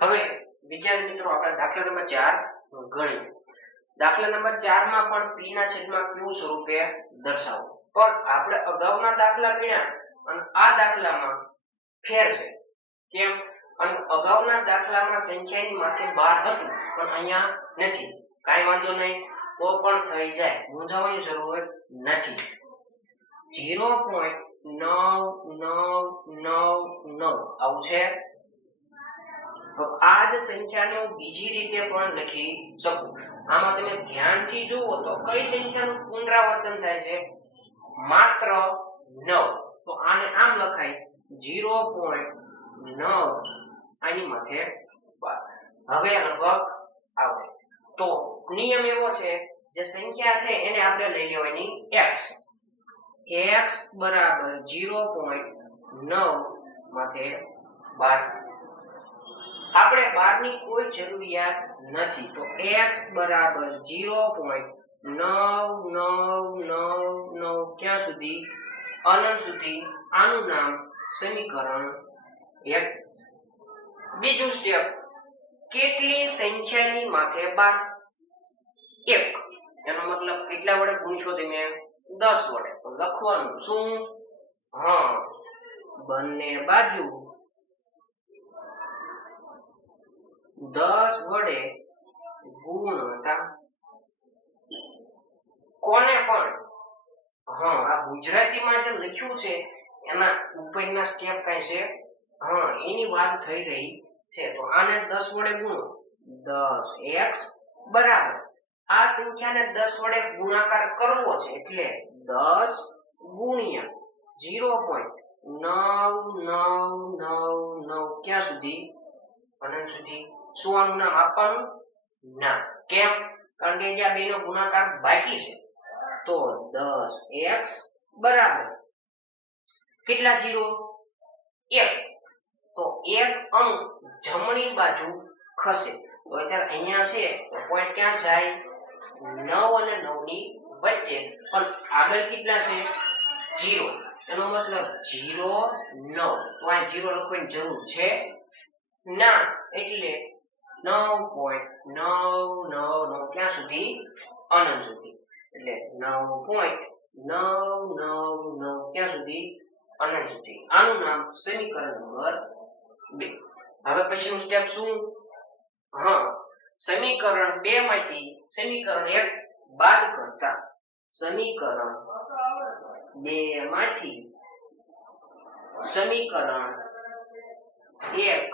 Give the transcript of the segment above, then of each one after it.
હવે વિદ્યાર્થી મિત્રો આપણે દાખલા નંબર 4 ગણીએ. દાખલા નંબર 4 માં પણ p ના છેદમાં q સ્વરૂપે દર્શાવો. પણ આપણે અગાઉના દાખલા ગણ્યા અને આ દાખલામાં ફેર છે. કેમ? અને અગાઉના દાખલામાં સંખ્યાની માથે 12 હતું પણ અહીંયા નથી. કાઈ વાંધો નહીં, તો પણ થઈ જાય, મૂંઝાવવાની જરૂર નથી. 0.9999 આવું છે. તો આ જ સંખ્યાને હું બીજી રીતે પણ લખી શકું. આમાં તમે ધ્યાનથી જુઓ તો કઈ સંખ્યાનું પુનરાવર્તન થાય છે? માત્ર 9. તો આને આમ લખાય 0.9 આની માથે 12. હવે લગભગ આવે. તો નિયમ એવો છે, જે સંખ્યા છે એને આપણે લઈ લેવાની x. x બરાબર 0.9 માથે 12. આપણે 12 ની કોઈ જરૂરિયાત નથી. તો x બરાબર 0.9999 ક્યાં સુધી? અનંત સુધી. આનું નામ સમીકરણ 1. બીજું સ્ટેપ, કેટલી સંખ્યાની માથે 12? 1. એનો મતલબ કેટલા વડે ગુણશો તમે? 10 વડે. તો લખવાનું શું? બંને બાજુ 10 વડે ગુણતા. કોને પણ આ ગુજરાતીમાં જે લખ્યું છે એના ઉપરના સ્ટેપ કઈ છે? એની વાત થઈ રહી છે. તો આને 10 વડે ગુણો. 10x બરાબર આ સંખ્યાને 10 વડે ગુણાકાર કરવો છે એટલે 10 ગુણ્યા 0.9999 ક્યાં સુધી? અનંત સુધી. શું આનું નામ આપવાનું? ના. કેમ? કારણ કે જ્યાં બેનો ગુણાકાર બાકી છે. તો 10x બરાબર કેટલા 0? 1. તો એક અંક જમણી બાજુ ખસે. તો અત્યારે અહીંયા છે તો પોઈન્ટ ક્યાં જાય? 9 અને 9 ની વચ્ચે. પણ આગળ કેટલા છે? 0. એનો મતલબ 0 9. તો આ 0 લખવાની જરૂર છે ના. એટલે 9.999 ક્યાં સુધી? અનંત સુધી. એટલે 9.999 ક્યાં સુધી? અનંત સુધી. આનું નામ સમીકરણ નંબર 2. હવે પછીનું સ્ટેપ શું? સમીકરણ 2 માંથી સમીકરણ 1 બાદ કરતા. સમીકરણ 2 માંથી સમીકરણ 1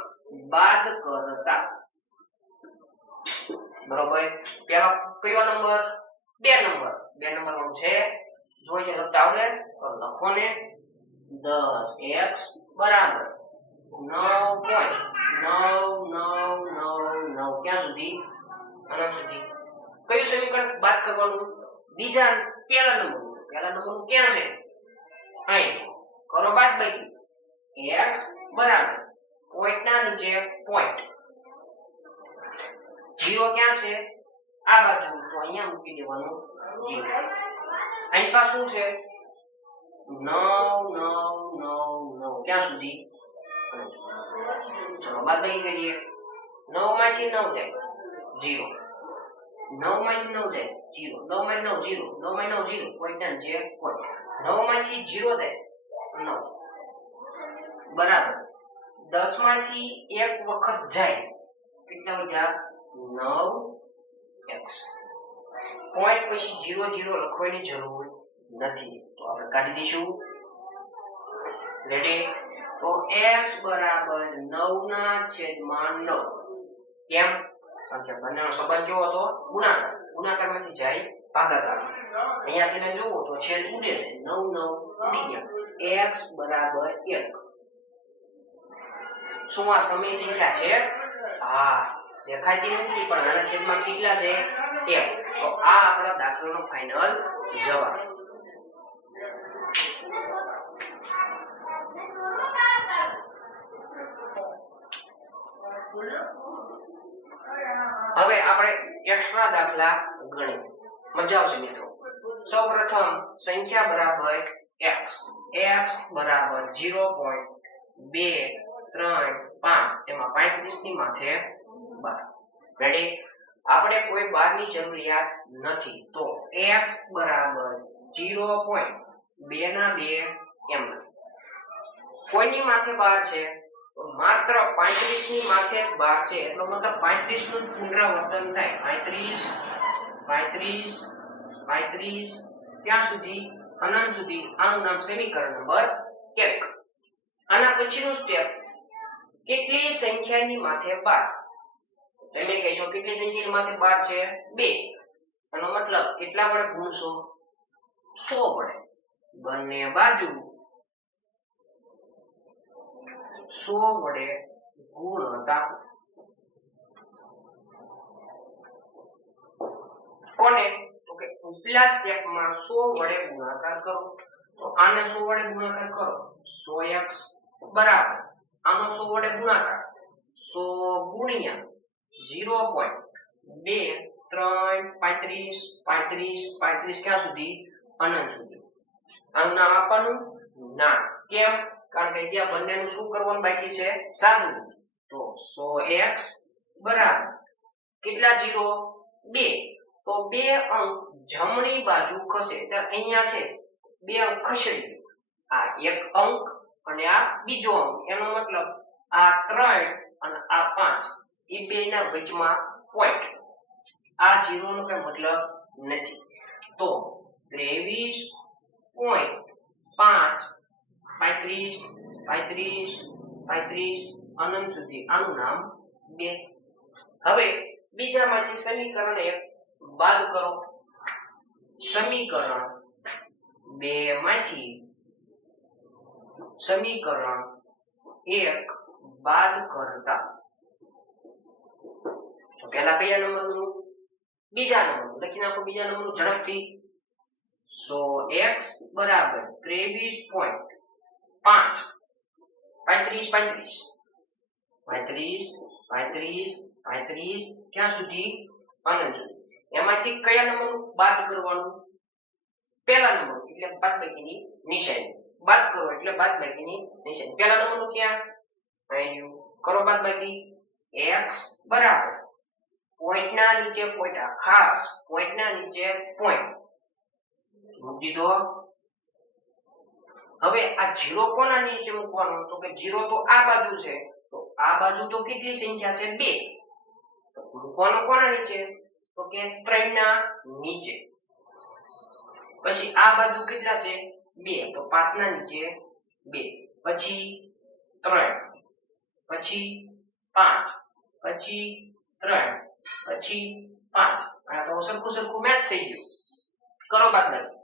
બાદ કરતા. બરોબર. પેલા કયો નંબર? 2 નંબર. 2 નંબર નું છે જોઈ જો લખતા આવડે તો લખો ને. 10x બરાબર 9.9999 ક્યાં સુધી? અનંત સુધી. કયું સમીકરણ બાદ કરવાનું? બીજા પહેલા નંબરનું. પહેલા નંબરનું ક્યાં છે? અહીં. કરો બાદ બાકી. x બરાબર પોઈન્ટ ના નીચે પોઈન્ટ. 0 ક્યાં છે? આ બાજુ. તો અહીંયા મૂકી દેવાનું 0. અહીં પાસે શું છે? 999 ક્યાં સુધી? ચલો બાદ બાકી કરીએ. 9 માંથી 9 જાય 0. 9 માંથી 9 જાય 0. 9 માંથી 9 0. 9 માંથી 9 0. પોઈન્ટ ના નીચે પોઈન્ટ. 9 માંથી 0 જાય 9 બરાબર 10 માંથી એક વખત જાય કેટલા વધ્યા? 9x. પોઈન્ટ પછી 0 0 લખવાની જરૂર નથી. તો આપણે કાઢી દઈશું. રેડી? તો x બરાબર 9 ના છેદમાં 9. કેમ? કારણ કે બંનેનો સંબંધ કેવો હતો? ગુણાકાર. ગુણાકારમાંથી જાય ભાગાકાર. અહીંયા તમે જુઓ તો છેદ ઉડે છે. 9 9 ઉડી ગયા. x બરાબર 1. શું આ સમય સંખ્યા છે? દેખાતી નથી પણ આના છેદમાં કેટલા છે? 1. તો આ આપણા દાખલાનો ફાઇનલ જવાબ. હવે આપણે એક્સ્ટ્રા દાખલા ગણીએ. મજા આવશે મિત્રો. સૌપ્રથમ સંખ્યા બરાબર x. x બરાબર 0.2 3 5 એમાં 35 ની માથે 12 રેડી આપણે કોઈ 12 ની જરૂરિયાત નથી તો x બરાબર 0.2 ના 2 એમ કોઈની માથે 12 છે તો માત્ર 35 ની માથે 12 છે એટલો મતલબ 35 નું પુનરાવર્તન થાય 35 35 35 ત્યાં સુધી અનંત સુધી આનું નામ સમીકરણ નંબર 1 આના પછીનું સ્ટેપ કેટલી સંખ્યાની માથે 12 તમે કહેશો કેટલી સંખ્યાની માથે 12 છે 2 આનો મતલબ કેટલા વડે ગુણશો 100 વડે બંને બાજુ 100 વડે ગુણતા કોને તો કે ઉપલા સ્ટેપમાં 100 વડે ગુણાકાર કરો તો આને 100 વડે ગુણાકાર કરો 100x બરાબર આનો 100 વડે ગુણાકાર 100 ગુણ્યા 0.2 3 35 35 35 ક્યાં સુધી અનંત સુધી આનું નામ આપવાનું ના કેમ કારણ કે ત્યાં બંનેનું શું કરવાનું બાકી છે સાદું તો 100x બરાબર કેટલા 0 2 તો 2 અંક જમણી બાજુ ખસે એટલે અહીંયા છે 2 અંક ખસેડી આ એક અંક અને આ બીજો અંક એનો મતલબ આ 3 અને આ 5 એ બેના વચમાં પોઈન્ટ આ 0 નો કઈ મતલબ નથી તો 23.5 35 35 35 અનંત સુધી આનું નામ 2 હવે બીજામાંથી સમીકરણ 1 બાદ કરો સમીકરણ 2 માંથી સમીકરણ 1 બાદ કરતા તો પહેલા કયા નંબરનું બીજા નંબરનું લખી નાખો બીજા નંબરનું ઝડપથી 100x બરાબર 23.5 35 35 35 35 ક્યાં સુધી અનંત સુધી એમાંથી કયા નંબરનું બાદ કરવાનું પહેલા નંબર એટલે બાદબાકીની નિશાની બાદ કરો એટલે બાદબાકીની નિશાની પહેલા નંબરનું ક્યાં અહીં કરો બાદબાકી x બરાબર પોઈન્ટ ના નીચે પોઈન્ટ આ ખાસ પોઈન્ટ ના નીચે પોઈન્ટ મૂકી દો હવે આ 0 કોના નીચે મૂકવાનો તો કે 0 તો આ બાજુ છે તો આ બાજુ તો કેટલી સંખ્યા છે 2 તો મૂકવાનો કોના નીચે તો કે 3 ના નીચે પછી આ બાજુ કેટલા છે 2 તો 5 ના નીચે 2 પછી 3 પછી 5 પછી 3 પછી 5 આ તો સરખું મેચ થઈ ગયું કરો બાદબાકી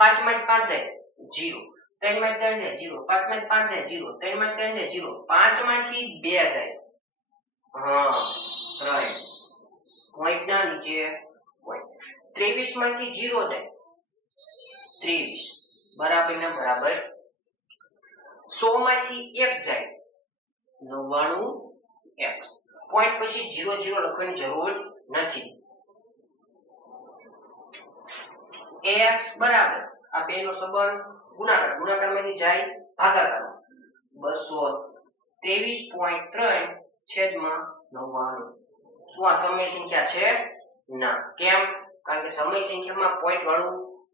5 માં 5 જાય 0 3 માં 3 જાય 0 5 માં 5 જાય 0 3 માં 3 જાય 0 5 માંથી 2 જાય હા 3 પોઈન્ટ ના નીચે પોઈન્ટ 23 માંથી 0 જાય 23 બરાબર ને બરાબર 100 માંથી 1 જાય 99x પોઈન્ટ પછી 0 0 લખવાની જરૂર નથી ax બરાબર આ બે નો સંબંધ ગુણાકારમાંથી જાય ભાગાકાર 223.3 છેદમાં 99 શું આ સમય સંખ્યા છે ના કેમ કારણ કે સમય સંખ્યામાં પોઈન્ટ વાળું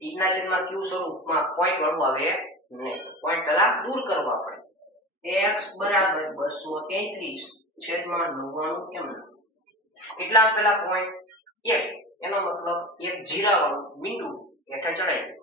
ઈના છેદમાં q સ્વરૂપમાં પોઈન્ટ વાળું આવે નહીં પોઈન્ટ પહેલા દૂર કરવા પડે ax બરાબર 233 છેદમાં 99 એમ કેટલા પેલા પોઈન્ટ 1 એનો મતલબ એક જીરા વાળું મીંડું હેઠળ ચડાય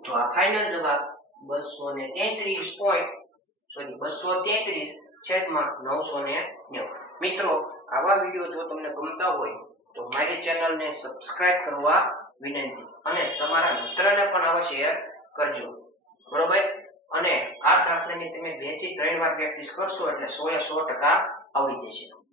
તો આ ફાઇનલ જવાબ 233 છેદમાં 990 મિત્રો આવા વિડિયો જો તમને ગમતા હોય તો મારી ચેનલને સબસ્ક્રાઇબ કરવા વિનંતી અને તમારા મિત્રને પણ આવા શેર કરજો બરોબર અને આ દાખલાની તમે 2 થી 3 વાર પ્રેક્ટિસ કરશો એટલે 100% આવડી જશે